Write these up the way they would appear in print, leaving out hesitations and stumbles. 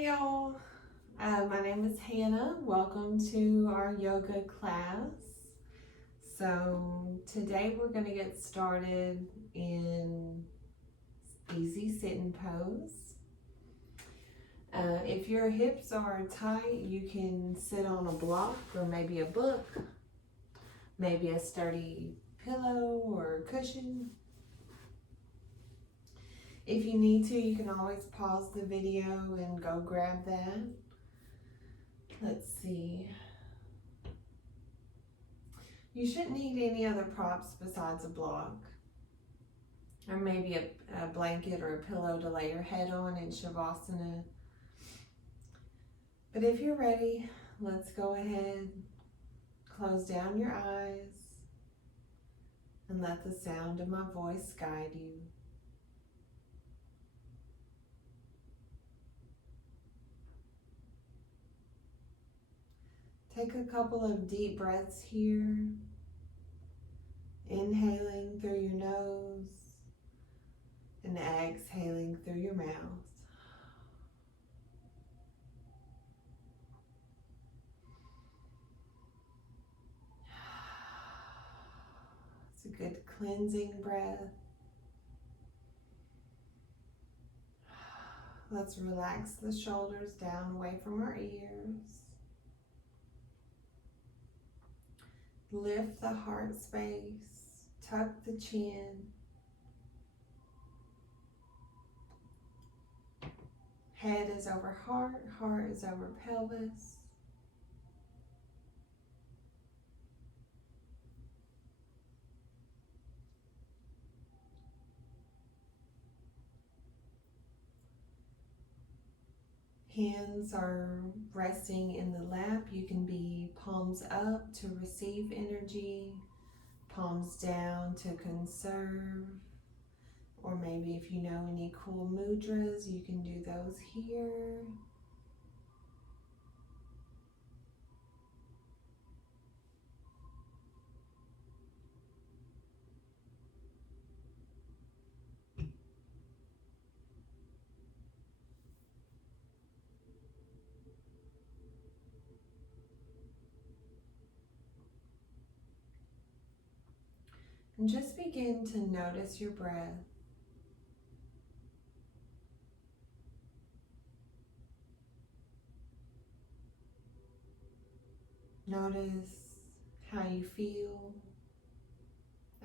Hey y'all, my name is Hannah. Welcome to our yoga class. So today we're going to get started in easy sitting pose. If your hips are tight, you can sit on a block or maybe a book, maybe a sturdy pillow or cushion. If you need to, you can always pause the video and go grab that. Let's see. You shouldn't need any other props besides a block, or maybe a blanket or a pillow to lay your head on in Shavasana. But if you're ready, let's go ahead, close down your eyes, and let the sound of my voice guide you. Take a couple of deep breaths here, inhaling through your nose and exhaling through your mouth. It's a good cleansing breath. Let's relax the shoulders down away from our ears. Lift the heart space, tuck the chin. Head is over heart, heart is over pelvis. Hands are resting in the lap. You can be palms up to receive energy, palms down to conserve, or maybe if you know any cool mudras, you can do those here. And just begin to notice your breath. Notice how you feel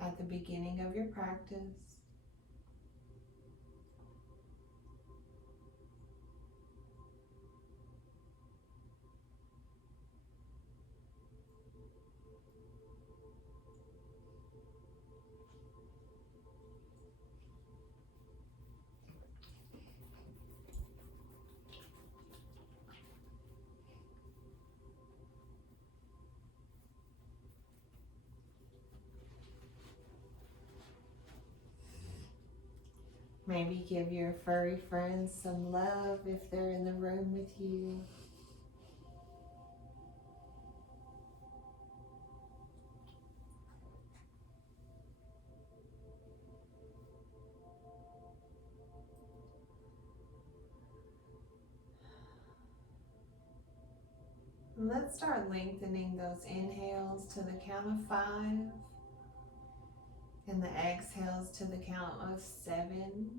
at the beginning of your practice. Maybe give your furry friends some love if they're in the room with you. And let's start lengthening those inhales to the count of 5 and the exhales to the count of 7.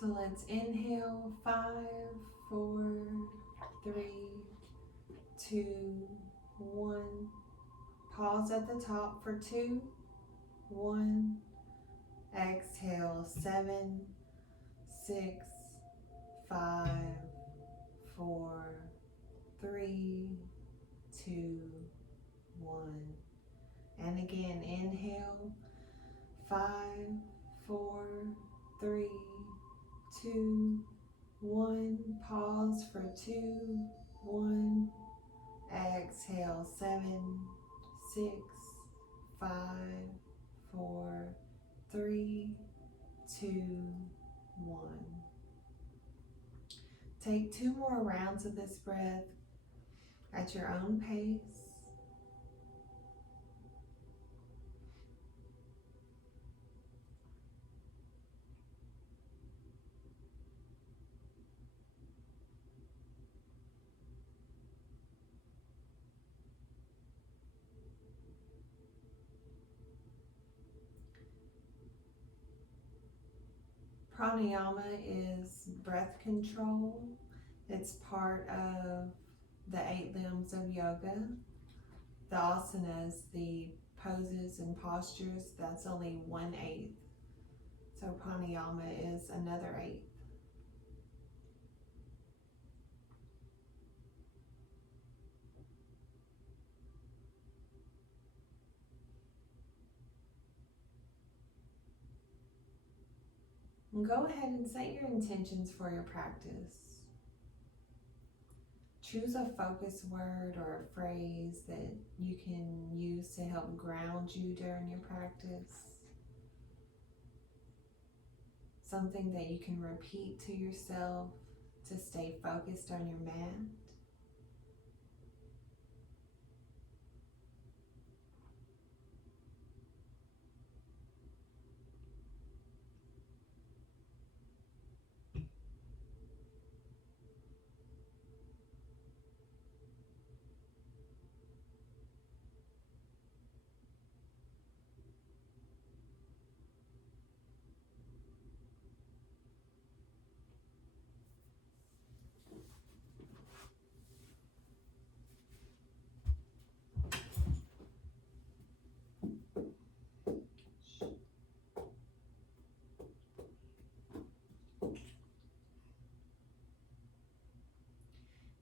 So let's inhale 5, 4, 3, 2, 1. Pause at the top for 2, 1. Exhale 7, 6, 5, 4, 3, 2, 1. And again, inhale 5, 4, 3, 2, 1. Pause for 2, 1. Exhale 7, 6, 5, 4, 3, 2, 1. Take 2 more rounds of this breath at your own pace. Pranayama is breath control. It's part of the 8 limbs of yoga. The asanas, the poses and postures, that's only 1/8. So pranayama is another 8. And go ahead and set your intentions for your practice. Choose a focus word or a phrase that you can use to help ground you during your practice. Something that you can repeat to yourself to stay focused on your mat.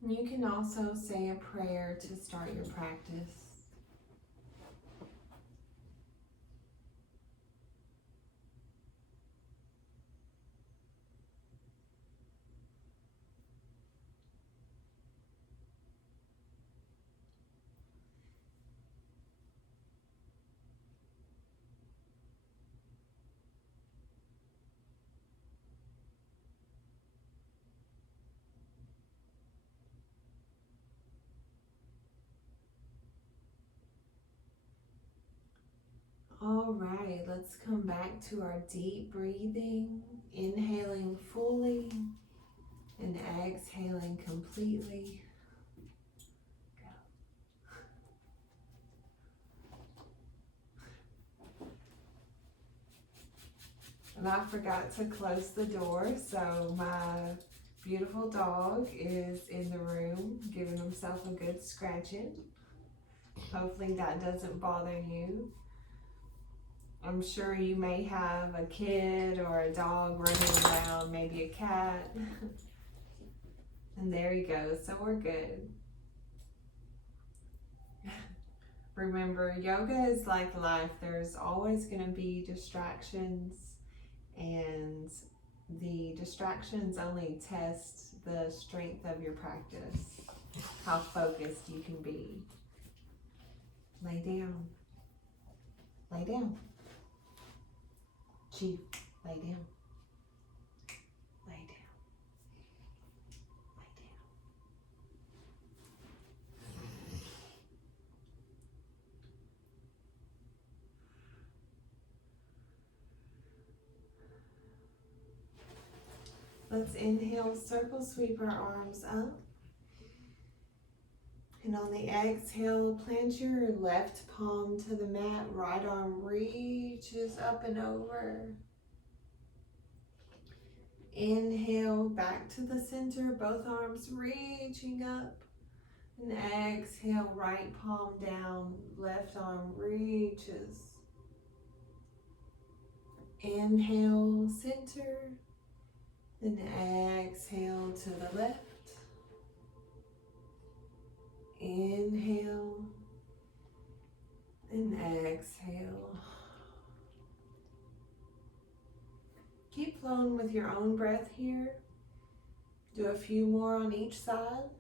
You can also say a prayer to start your practice. All right, let's come back to our deep breathing, inhaling fully and exhaling completely. And I forgot to close the door, so my beautiful dog is in the room giving himself a good scratching. Hopefully that doesn't bother you. I'm sure you may have a kid or a dog running around, maybe a cat. And there he goes, so we're good. Remember, yoga is like life. There's always going to be distractions, and the distractions only test the strength of your practice, how focused you can be. Lay down. Lay down. Chief, lay down. Lay down. Lay down. Let's inhale, circle sweep our arms up. And on the exhale, plant your left palm to the mat, right arm reaches up and over. Inhale, back to the center, both arms reaching up. And exhale, right palm down, left arm reaches. Inhale, center. Then exhale to the left. Inhale and exhale. Keep flowing with your own breath here. Do a few more on each side.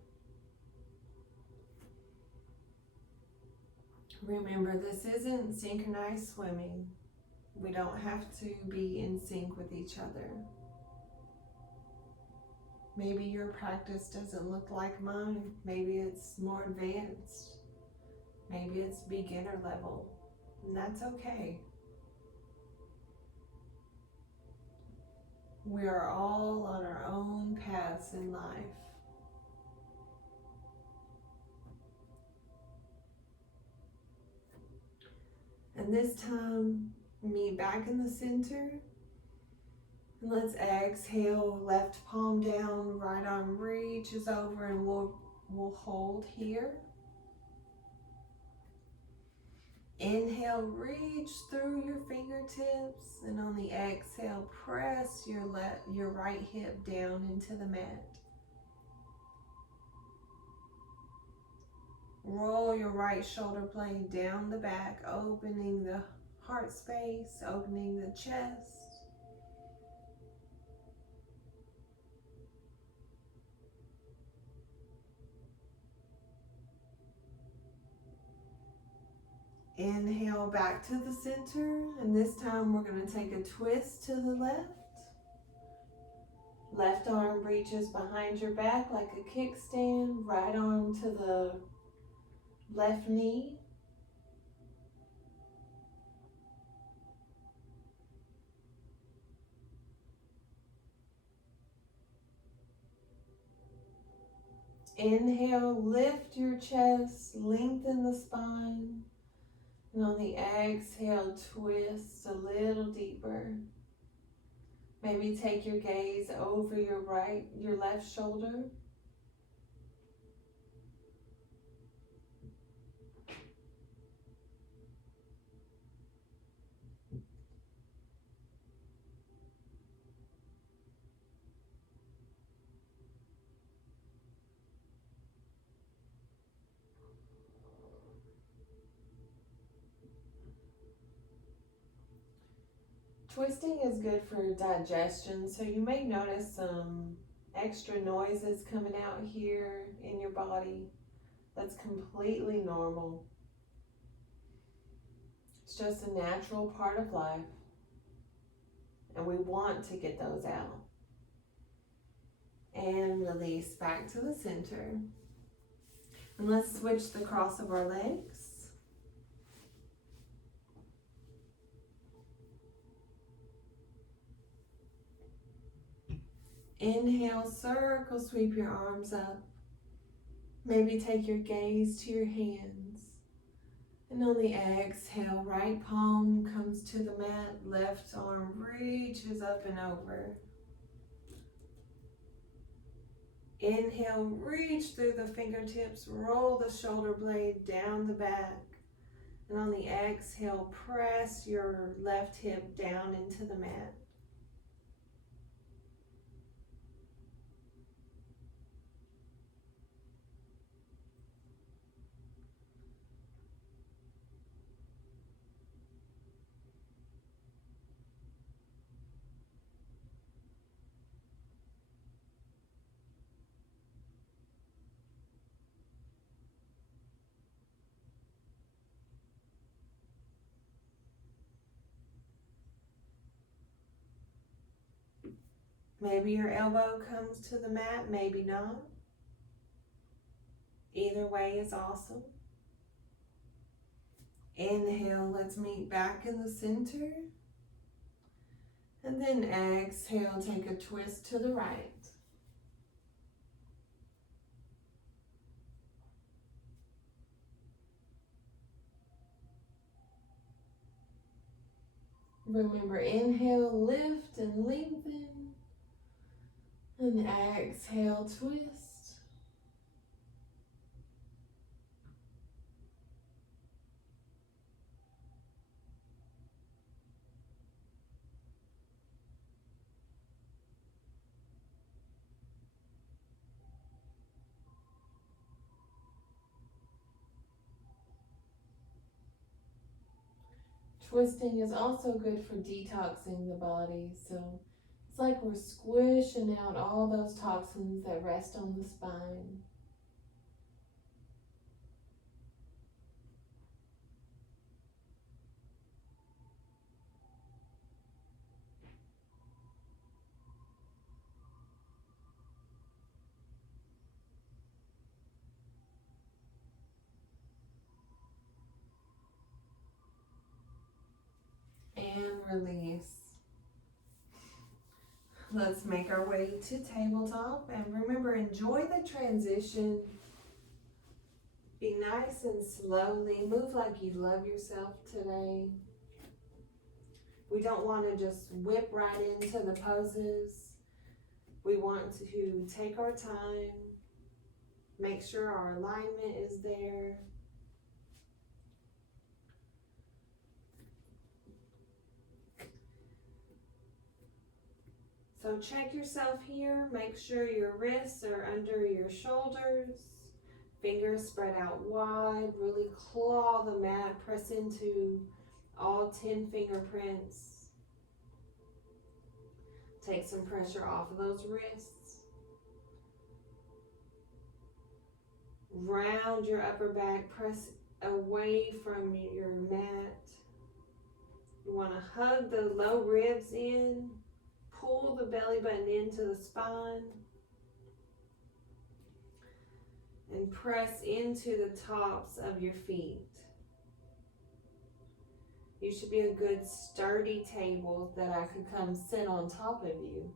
Remember, this isn't synchronized swimming. We don't have to be in sync with each other. Maybe your practice doesn't look like mine. Maybe it's more advanced. Maybe it's beginner level. And that's okay. We are all on our own paths in life. And this time, meet back in the center. And let's exhale, left palm down, right arm reaches over, and we'll hold here. Inhale, reach through your fingertips, and on the exhale, press your right hip down into the mat. Roll your right shoulder blade down the back, opening the heart space, opening the chest. Inhale back to the center, and this time we're going to take a twist to the left. Left arm reaches behind your back like a kickstand, right arm to the left knee. Inhale, lift your chest, lengthen the spine. And on the exhale, twist a little deeper. Maybe take your gaze over your left shoulder. Twisting is good for digestion, so you may notice some extra noises coming out here in your body. That's completely normal. It's just a natural part of life, and we want to get those out. And release back to the center. And let's switch the cross of our legs. Inhale, circle, sweep your arms up. Maybe take your gaze to your hands. And on the exhale, right palm comes to the mat, left arm reaches up and over. Inhale, reach through the fingertips, roll the shoulder blade down the back. And on the exhale, press your left hip down into the mat. Maybe your elbow comes to the mat, maybe not. Either way is awesome. Inhale, let's meet back in the center. And then exhale, take a twist to the right. Remember, inhale, lift and lengthen. And exhale, twist. Twisting is also good for detoxing the body. So it's like we're squishing out all those toxins that rest on the spine. release. Let's make our way to tabletop, and remember, enjoy the transition. Be nice and slowly. Move like you love yourself today. We don't want to just whip right into the poses. We want to take our time, make sure our alignment is there. So check yourself here. Make sure your wrists are under your shoulders. Fingers spread out wide. Really claw the mat. Press into all 10 fingerprints. Take some pressure off of those wrists. Round your upper back. Press away from your mat. You want to hug the low ribs in. Pull the belly button into the spine. And press into the tops of your feet. You should be a good sturdy table that I could come sit on top of you.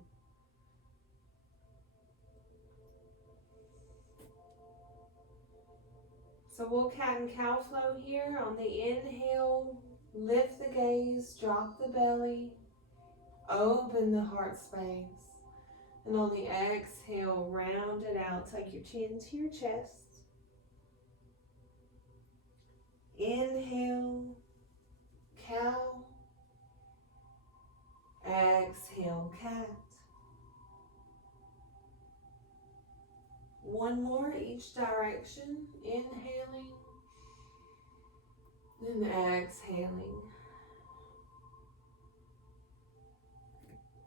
So we'll cat and cow flow here. On the inhale, lift the gaze, drop the belly, open the heart space. And on the exhale, round it out. Take your chin to your chest. Inhale, cow. Exhale, cat. One more each direction. Inhaling and exhaling.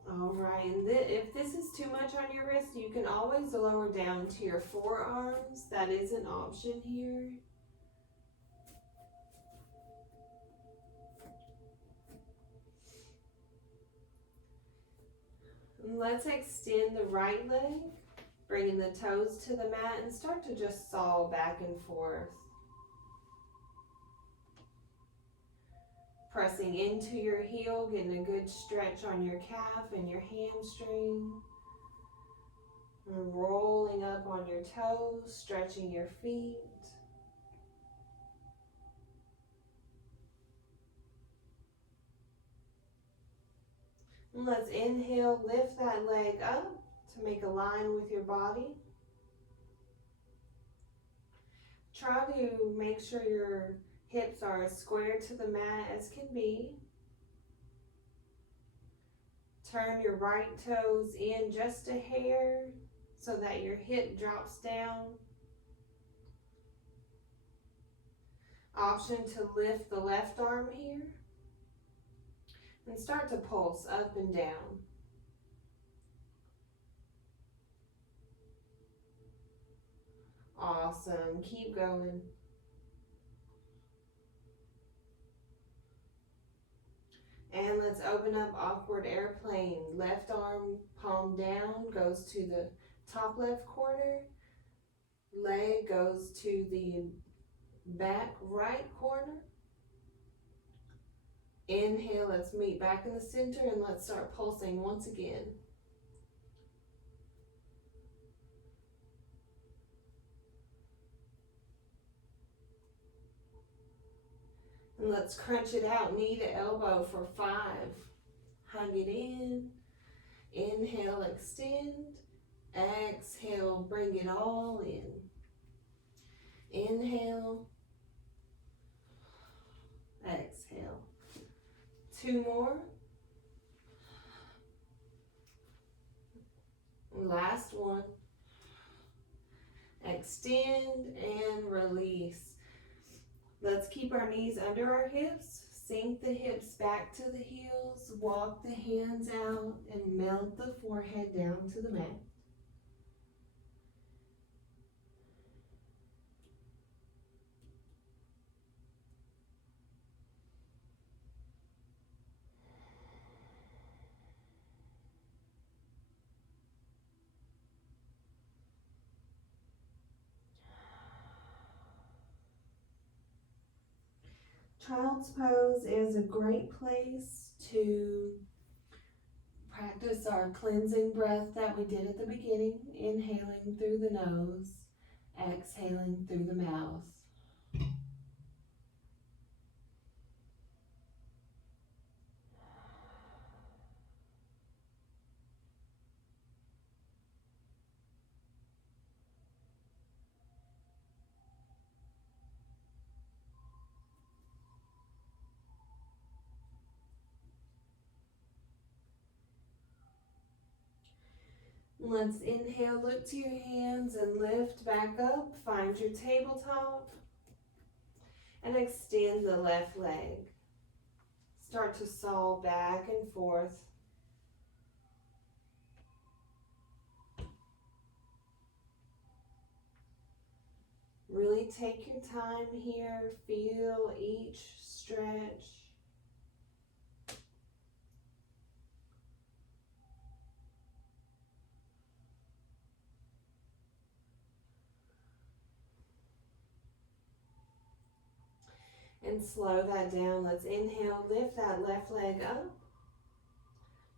All right, and if this is too much on your wrist, you can always lower down to your forearms. That is an option here. And let's extend the right leg, bringing the toes to the mat, and start to just saw back and forth. Pressing into your heel, getting a good stretch on your calf and your hamstring. And rolling up on your toes, stretching your feet. And let's inhale, lift that leg up to make a line with your body. Try to make sure your hips are as square to the mat as can be. Turn your right toes in just a hair so that your hip drops down. Option to lift the left arm here. And start to pulse up and down. Awesome. Keep going. And let's open up awkward airplane. Left arm, palm down, goes to the top left corner. Leg goes to the back right corner. Inhale, let's meet back in the center and let's start pulsing once again. And let's crunch it out, knee to elbow for 5. Hug it in. Inhale, extend. Exhale, bring it all in. Inhale. Exhale. 2 more. Last one. Extend and release. Let's keep our knees under our hips. Sink the hips back to the heels. Walk the hands out and melt the forehead down to the mat. Child's pose is a great place to practice our cleansing breath that we did at the beginning, inhaling through the nose, exhaling through the mouth. Let's inhale, look to your hands and lift back up. Find your tabletop and extend the left leg. Start to saw back and forth. Really take your time here. Feel each stretch. And slow that down. Let's inhale, lift that left leg up.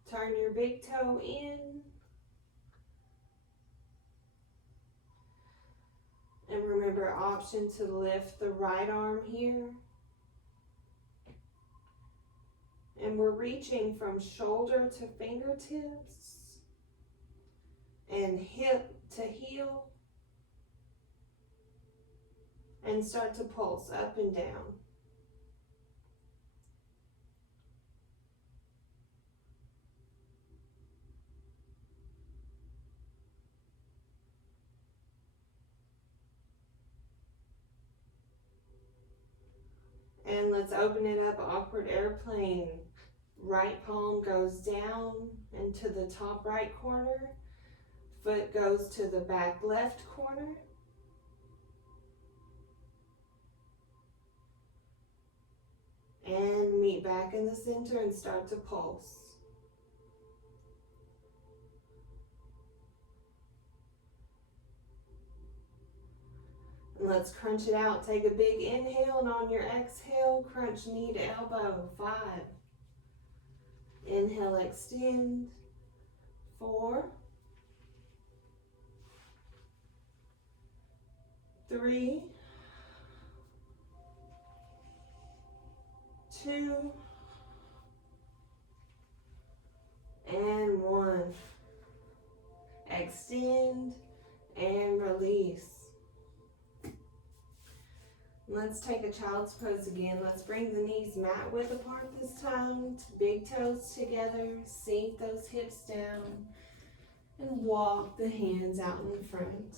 Turn your big toe in. And remember, option to lift the right arm here. And we're reaching from shoulder to fingertips and hip to heel. And start to pulse up and down. And let's open it up, awkward airplane. Right palm goes down into the top right corner. Foot goes to the back left corner. And meet back in the center and start to pulse. And let's crunch it out. Take a big inhale, and on your exhale, crunch knee to elbow. 5. Inhale, extend. 4. 3. 2. And 1. Extend and release. Let's take a child's pose again. Let's bring the knees mat width apart this time. Big toes together. Sink those hips down. And walk the hands out in front.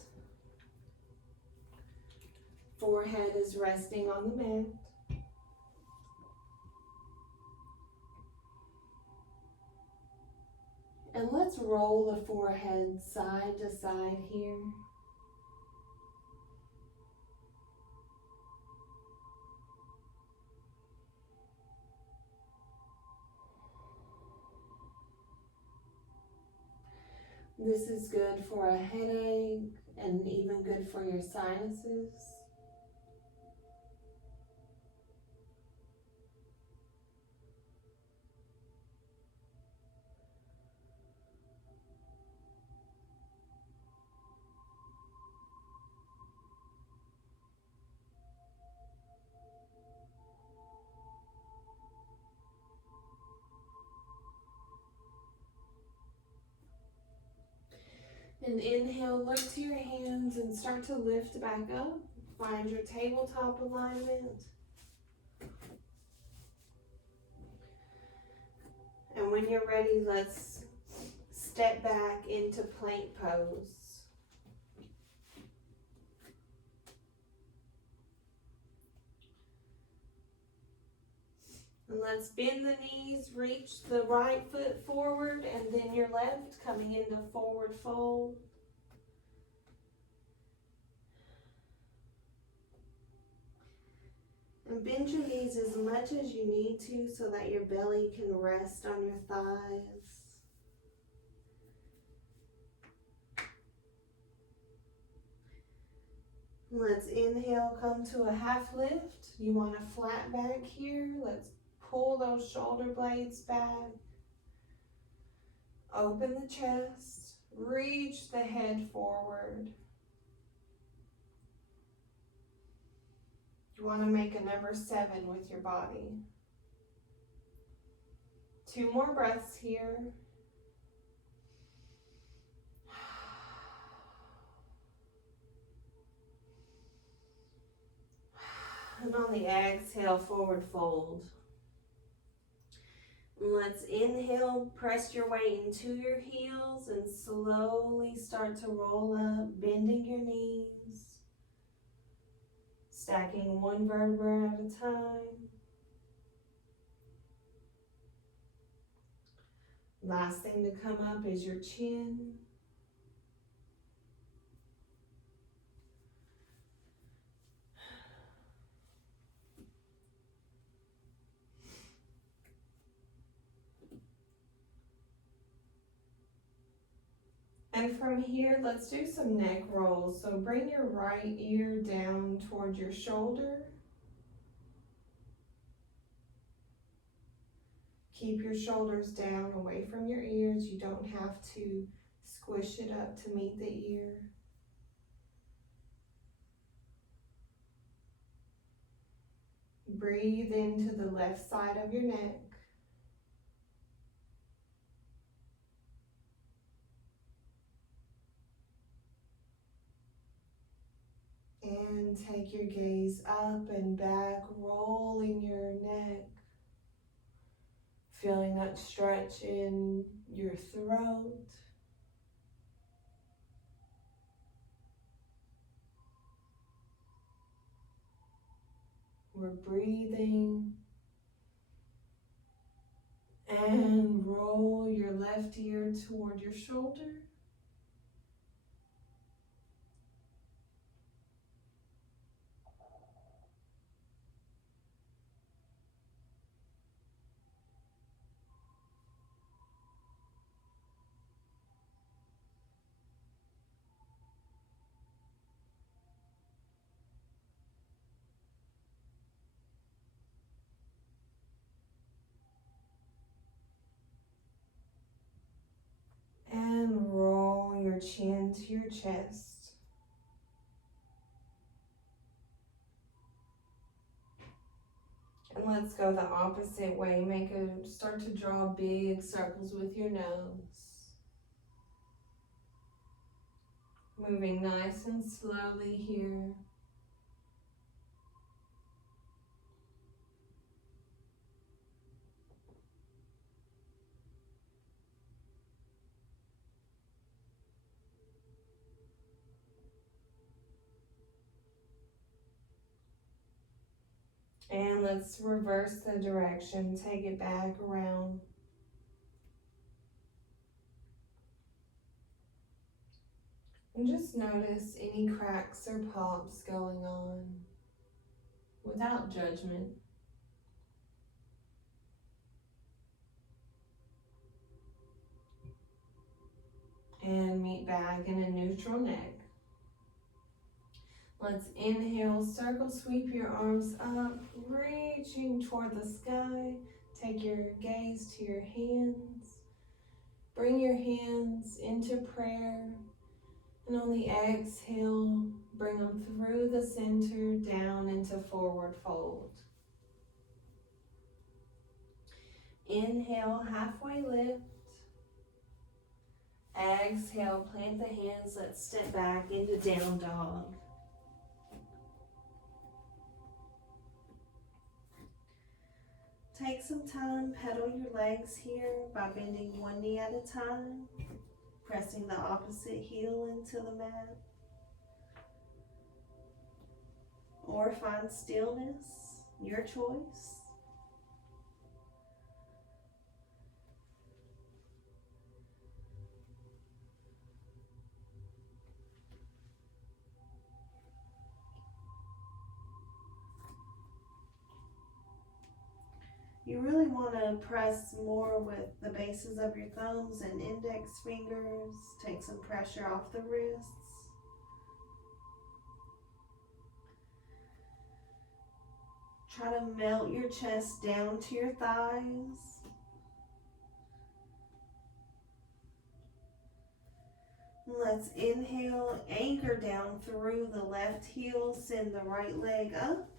Forehead is resting on the mat. And let's roll the forehead side to side here. This is good for a headache and even good for your sinuses. And inhale, look to your hands and start to lift back up. Find your tabletop alignment. And when you're ready, let's step back into plank pose. And let's bend the knees, reach the right foot forward and then your left, coming into forward fold. And bend your knees as much as you need to so that your belly can rest on your thighs. Let's inhale, come to a half lift. You want a flat back here. Let's pull those shoulder blades back. Open the chest. Reach the head forward. You want to make a number 7 with your body. 2 more breaths here. And on the exhale, forward fold. Let's inhale, press your weight into your heels and slowly start to roll up, bending your knees, stacking one vertebra at a time. Last thing to come up is your chin. And from here, let's do some neck rolls. So bring your right ear down toward your shoulder. Keep your shoulders down away from your ears. You don't have to squish it up to meet the ear. Breathe into the left side of your neck. And take your gaze up and back, rolling your neck. Feeling that stretch in your throat. We're breathing. And roll your left ear toward your shoulder. And roll your chin to your chest. And let's go the opposite way. Start to draw big circles with your nose. Moving nice and slowly here. And let's reverse the direction, take it back around. And just notice any cracks or pops going on without judgment. And meet back in a neutral neck. Let's inhale, circle, sweep your arms up, reaching toward the sky. Take your gaze to your hands. Bring your hands into prayer. And on the exhale, bring them through the center, down into forward fold. Inhale, halfway lift. Exhale, plant the hands. Let's step back into down dog. Take some time, pedal your legs here by bending one knee at a time, pressing the opposite heel into the mat. Or find stillness, your choice. You really want to press more with the bases of your thumbs and index fingers. Take some pressure off the wrists. Try to melt your chest down to your thighs. Let's inhale, anchor down through the left heel, send the right leg up.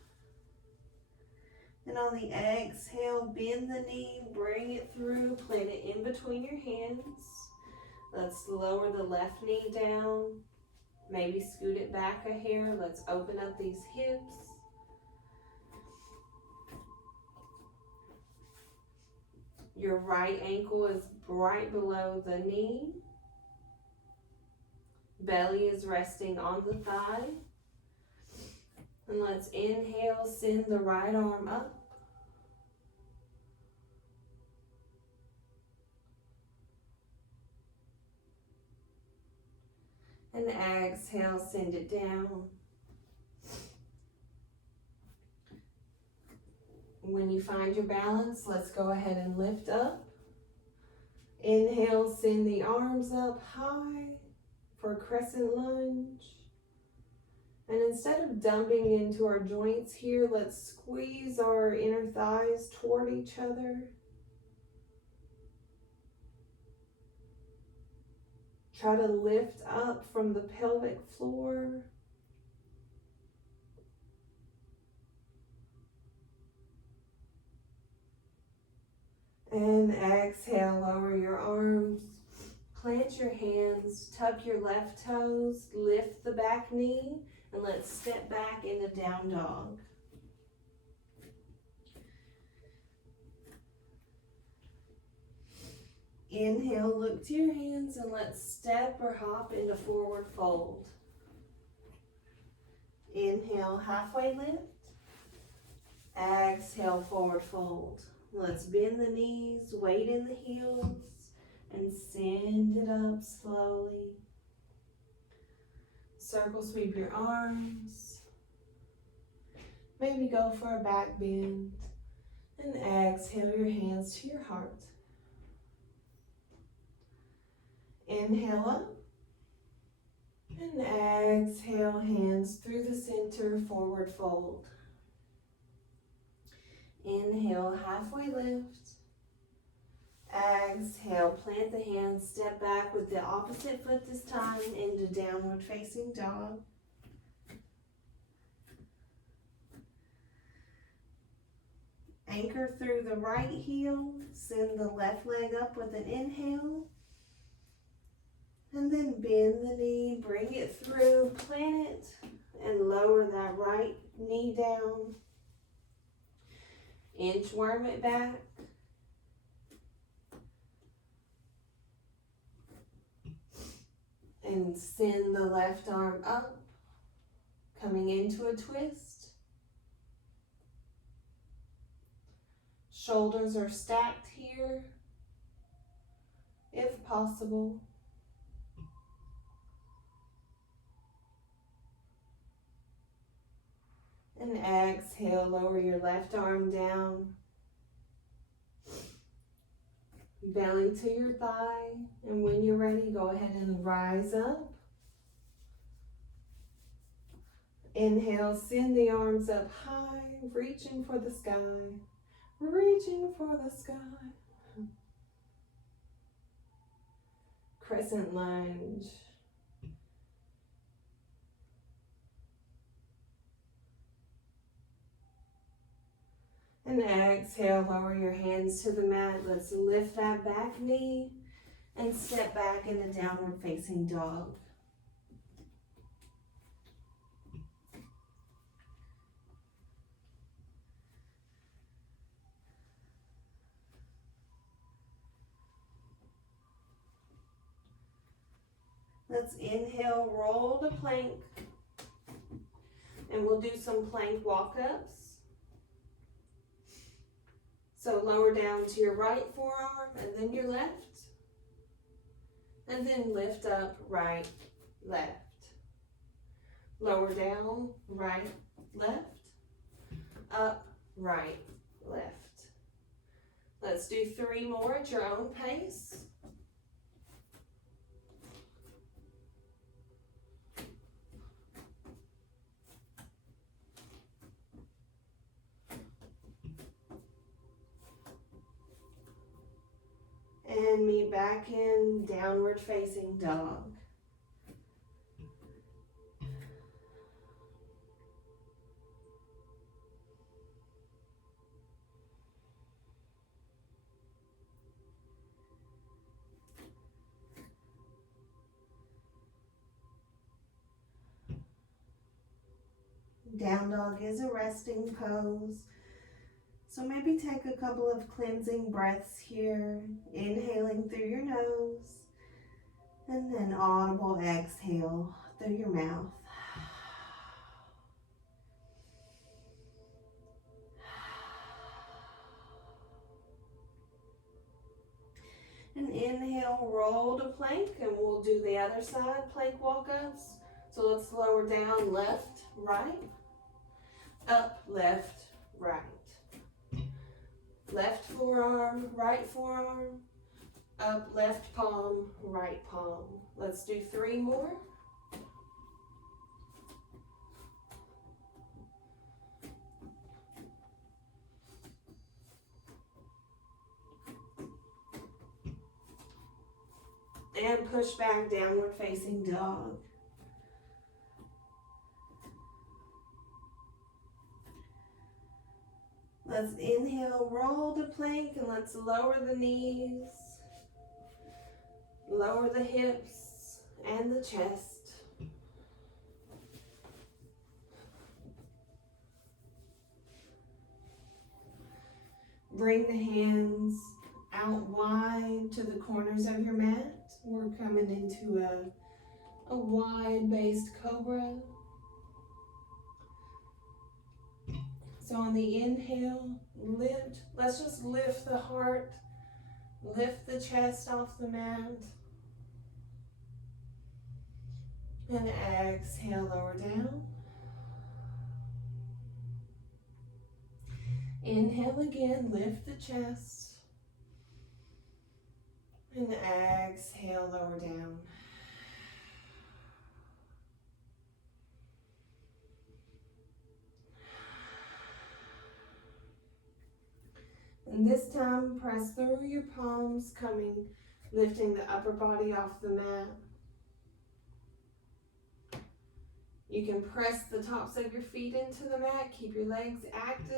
And on the exhale, bend the knee, bring it through, plant it in between your hands. Let's lower the left knee down, maybe scoot it back a hair. Let's open up these hips. Your right ankle is right below the knee. Belly is resting on the thigh. And let's inhale, send the right arm up. And exhale, send it down. When you find your balance, let's go ahead and lift up. Inhale, send the arms up high for a crescent lunge. And instead of dumping into our joints here, let's squeeze our inner thighs toward each other. Try to lift up from the pelvic floor. And exhale, lower your arms. Plant your hands, tuck your left toes, lift the back knee, and let's step back into down dog. Inhale, look to your hands, and let's step or hop into forward fold. Inhale, halfway lift. Exhale, forward fold. Let's bend the knees, weight in the heels, and send it up slowly. Circle sweep your arms. Maybe go for a back bend. And exhale your hands to your heart. Inhale up. And exhale, hands through the center, forward fold. Inhale, halfway lift. Exhale, plant the hands, step back with the opposite foot this time into downward facing dog. Anchor through the right heel, send the left leg up with an inhale. And then bend the knee, bring it through, plant it, and lower that right knee down. Inchworm it back. And send the left arm up, coming into a twist. Shoulders are stacked here, if possible. And exhale, lower your left arm down. Belly to your thigh. And when you're ready, go ahead and rise up. Inhale, send the arms up high, reaching for the sky. Reaching for the sky. Crescent lunge. And exhale, lower your hands to the mat. Let's lift that back knee and step back in a downward facing dog. Let's inhale, roll to plank. And we'll do some plank walk-ups. So lower down to your right forearm and then your left. And then lift up, right, left. Lower down, right, left. Up, right, left. Let's do 3 more at your own pace. and meet back in downward facing dog. Down dog is a resting pose. So maybe take a couple of cleansing breaths here, inhaling through your nose, and then audible exhale through your mouth. And inhale, roll to plank, and we'll do the other side, plank walk-ups. So let's lower down, left, right, up, left, right. Left forearm, right forearm, up, left palm, right palm. Let's do 3 more. And push back, downward facing dog. Let's inhale, roll to plank, and let's lower the knees, lower the hips and the chest. Bring the hands out wide to the corners of your mat. We're coming into a wide-based cobra. So on the inhale, lift. Let's just lift the heart, lift the chest off the mat. And exhale, lower down. Inhale again, lift the chest. And exhale, lower down. And this time, press through your palms, lifting the upper body off the mat. You can press the tops of your feet into the mat, keep your legs active.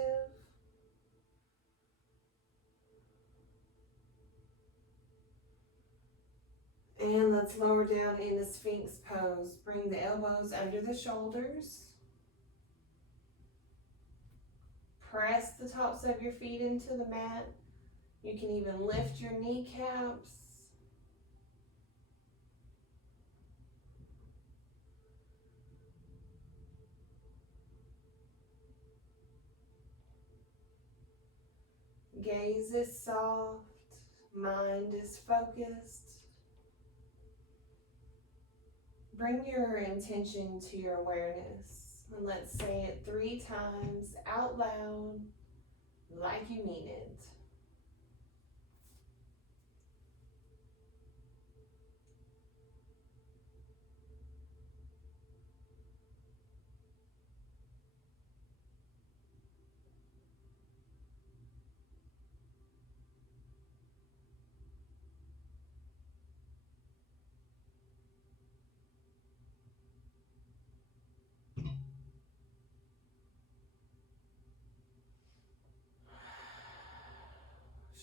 And let's lower down into Sphinx pose. Bring the elbows under the shoulders. Press the tops of your feet into the mat. You can even lift your kneecaps. Gaze is soft, mind is focused. Bring your intention to your awareness. And let's say it 3 times out loud, like you mean it.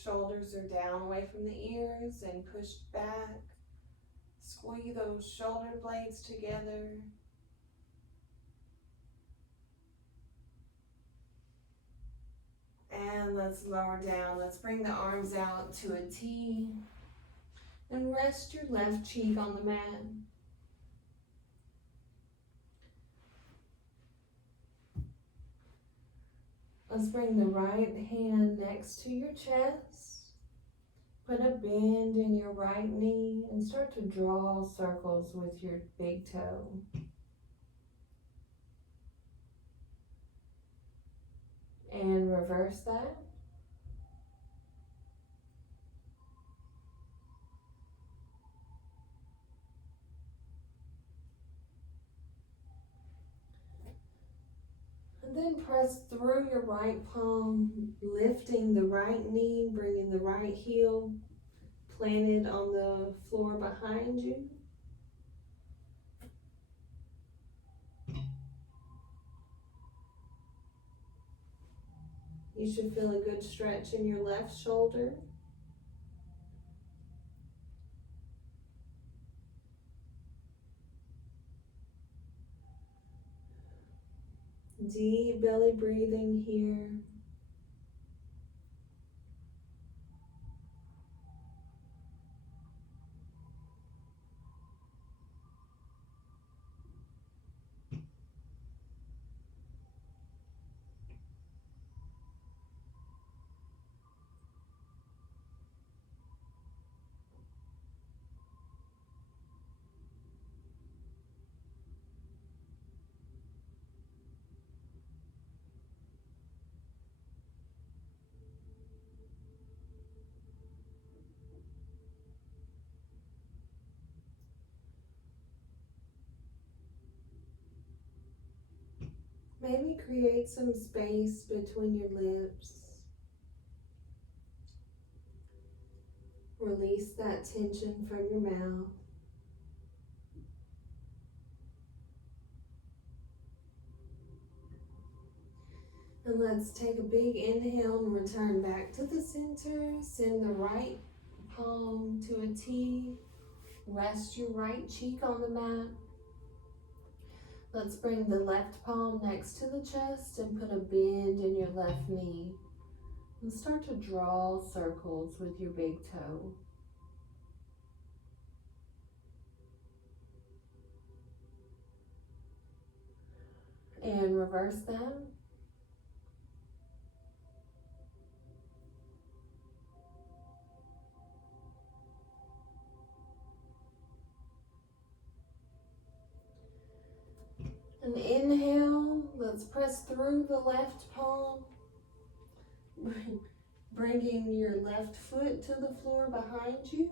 Shoulders are down away from the ears and pushed back. Squeeze those shoulder blades together. And let's lower down. Let's bring the arms out to a T. And rest your left cheek on the mat. Let's bring the right hand next to your chest. Put a bend in your right knee and start to draw circles with your big toe. And reverse that. And then press through your right palm, lifting the right knee, bringing the right heel, planted on the floor behind you. You should feel a good stretch in your left shoulder. Deep belly breathing here. Maybe create some space between your lips. Release that tension from your mouth. And let's take a big inhale and return back to the center. Send the right palm to a T. Rest your right cheek on the mat. Let's bring the left palm next to the chest and put a bend in your left knee. And start to draw circles with your big toe. And reverse that. And inhale, let's press through the left palm, bringing your left foot to the floor behind you.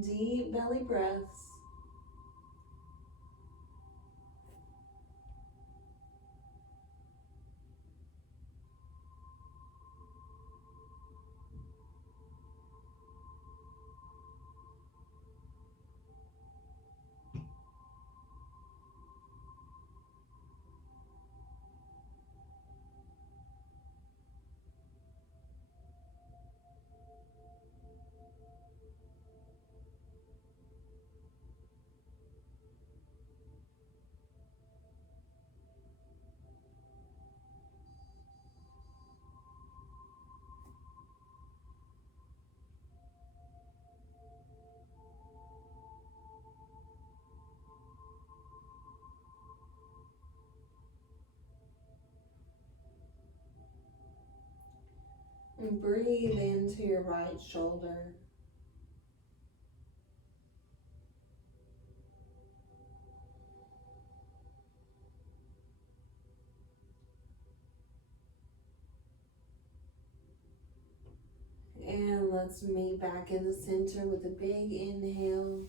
Deep belly breaths. And breathe into your right shoulder. And let's meet back in the center with a big inhale.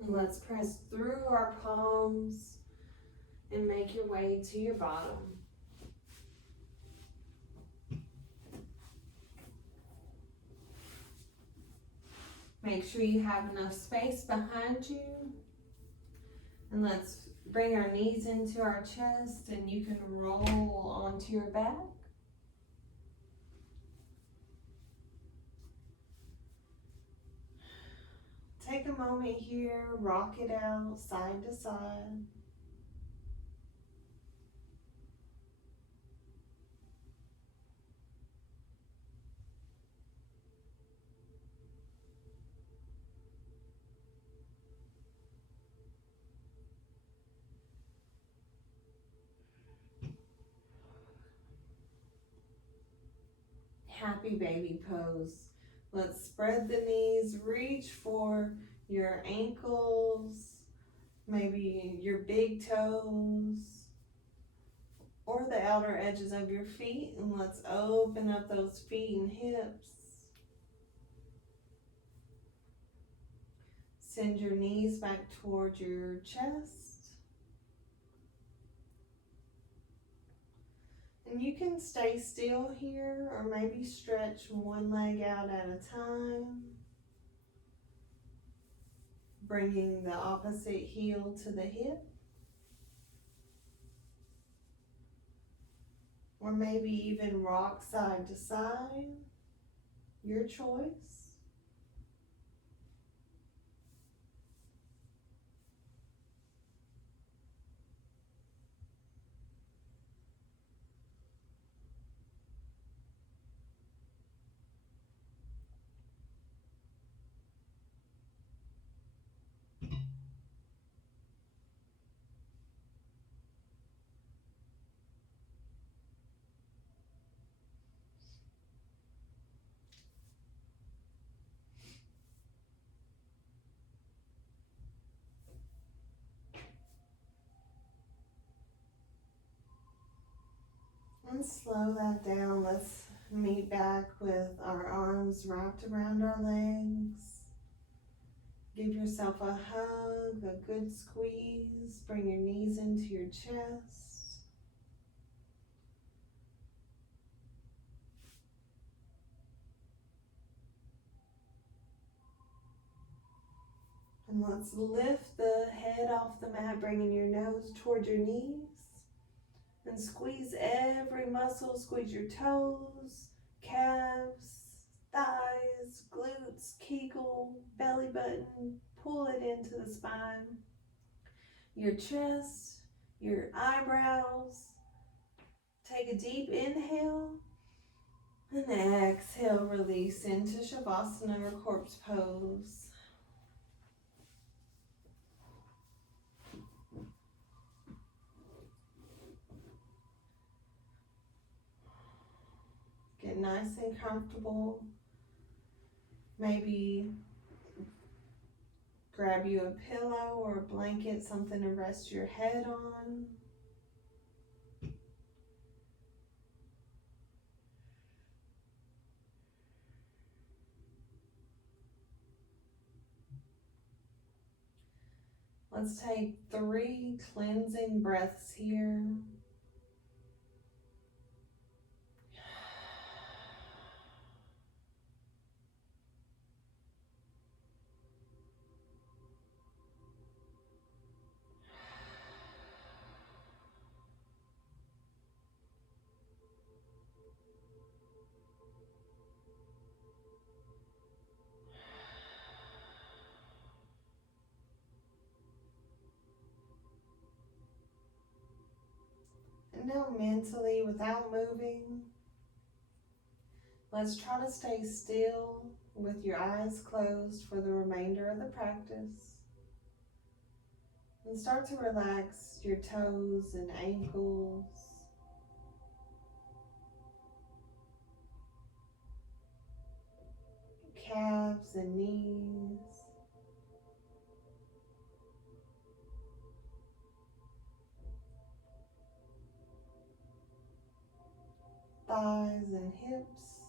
And let's press through our palms and make your way to your bottom. Make sure you have enough space behind you. And let's bring our knees into our chest, and you can roll onto your back. Take a moment here, rock it out side to side. Happy baby pose. Let's spread the knees, reach for your ankles, maybe your big toes. or the outer edges of your feet, and let's open up those feet and hips. Send your knees back toward your chest. And you can stay still here or maybe stretch one leg out at a time. Bringing the opposite heel to the hip. Or maybe even rock side to side. Your choice. And slow that down. Let's meet back with our arms wrapped around our legs. Give yourself a hug, a good squeeze. Bring your knees into your chest. And let's lift the head off the mat, bringing your nose toward your knees. And squeeze every muscle, squeeze your toes, calves, thighs, glutes, kegel, belly button. Pull it into the spine. Your chest, your eyebrows. Take a deep inhale. And exhale, release into Shavasana or corpse pose. Get nice and comfortable. Maybe grab you a pillow or a blanket, something to rest your head on. Let's take 3 cleansing breaths here. And now mentally, without moving, let's try to stay still with your eyes closed for the remainder of the practice. And start to relax your toes and ankles. Calves and knees. Thighs and hips.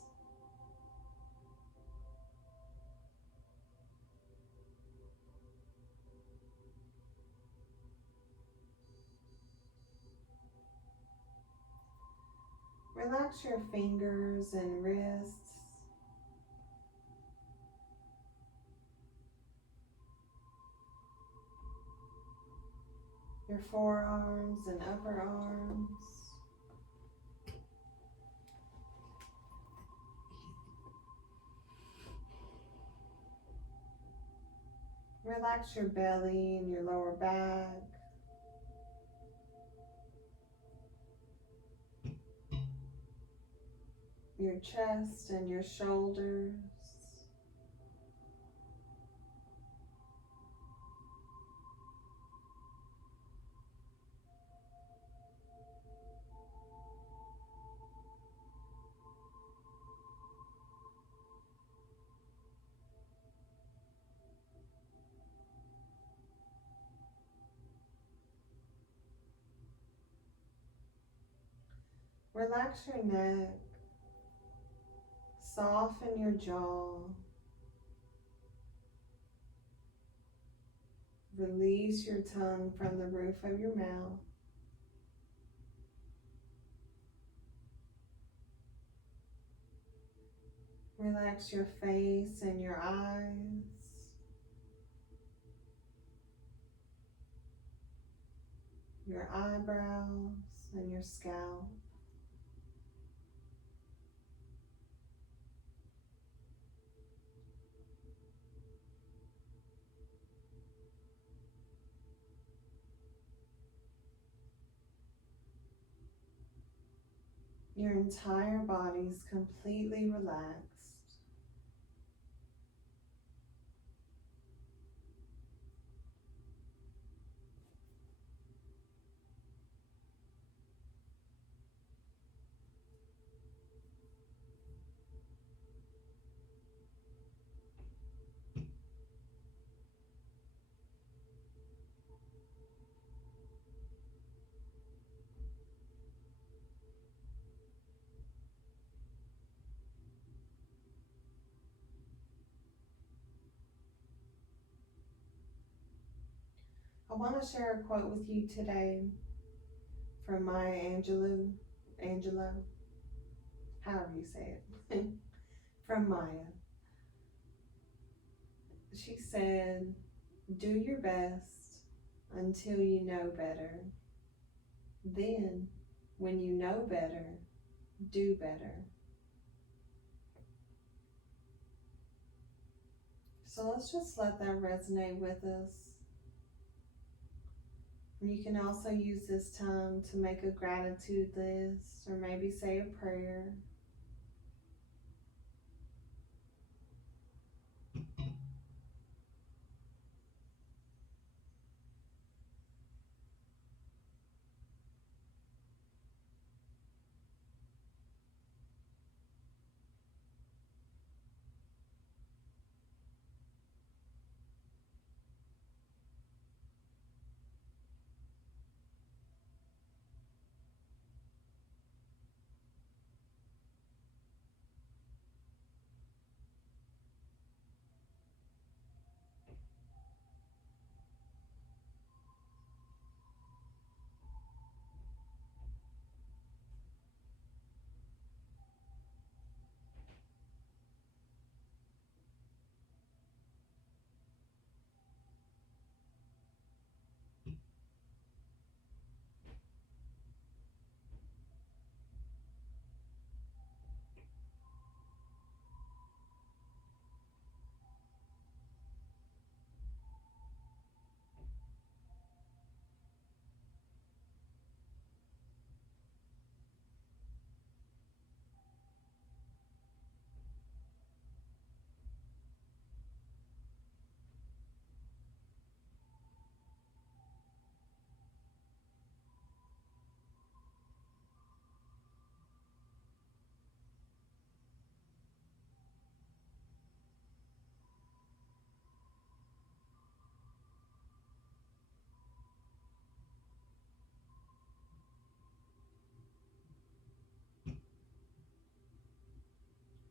Relax your fingers and wrists. Your forearms and upper arms. Relax your belly and your lower back. Your chest and your shoulders. Relax your neck. Soften your jaw. Release your tongue from the roof of your mouth. Relax your face and your eyes, your eyebrows and your scalp. Your entire body's completely relaxed. I want to share a quote with you today from Maya Angelou, however you say it, from Maya. She said, "Do your best until you know better. Then, when you know better, do better." So let's just let that resonate with us. You can also use this time to make a gratitude list or maybe say a prayer.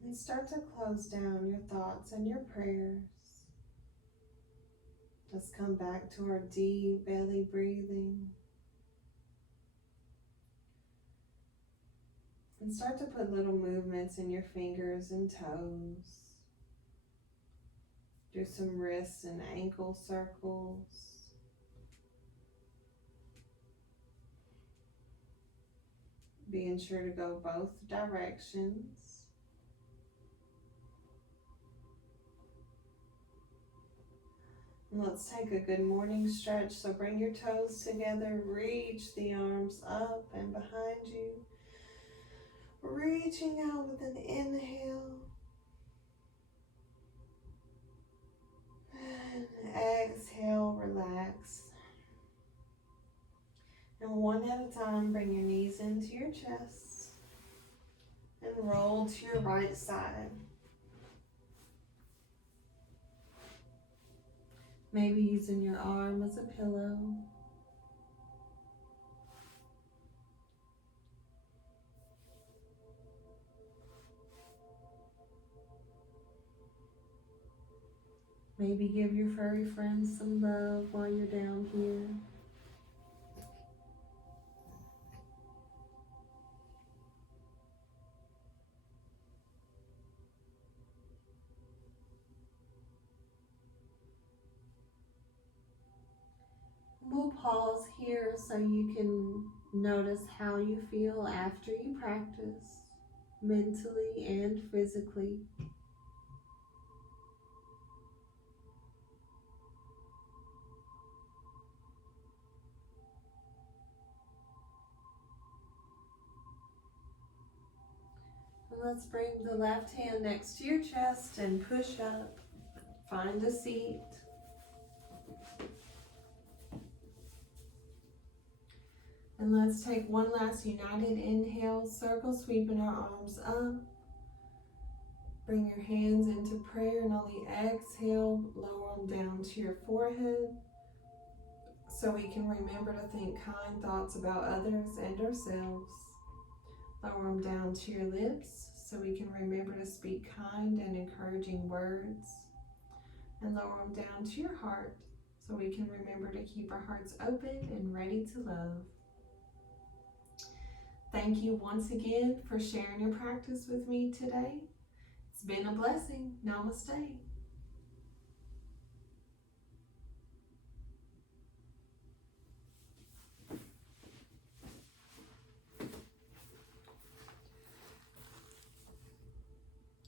And start to close down your thoughts and your prayers. Let's come back to our deep belly breathing. And start to put little movements in your fingers and toes. Do some wrists and ankle circles. Being sure to go both directions. And let's take a good morning stretch. So bring your toes together, reach the arms up and behind you. Reaching out with an inhale. And exhale, relax. And one at a time, bring your knees into your chest and roll to your right side. Maybe using your arm as a pillow. Maybe give your furry friends some love while you're down here. We'll pause here so you can notice how you feel after you practice, mentally and physically. Let's bring the left hand next to your chest and push up. Find a seat. And let's take one last united inhale, circle, sweeping our arms up. Bring your hands into prayer, and on the exhale, lower them down to your forehead so we can remember to think kind thoughts about others and ourselves. Lower them down to your lips so we can remember to speak kind and encouraging words. And lower them down to your heart so we can remember to keep our hearts open and ready to love. Thank you once again for sharing your practice with me today. It's been a blessing. Namaste.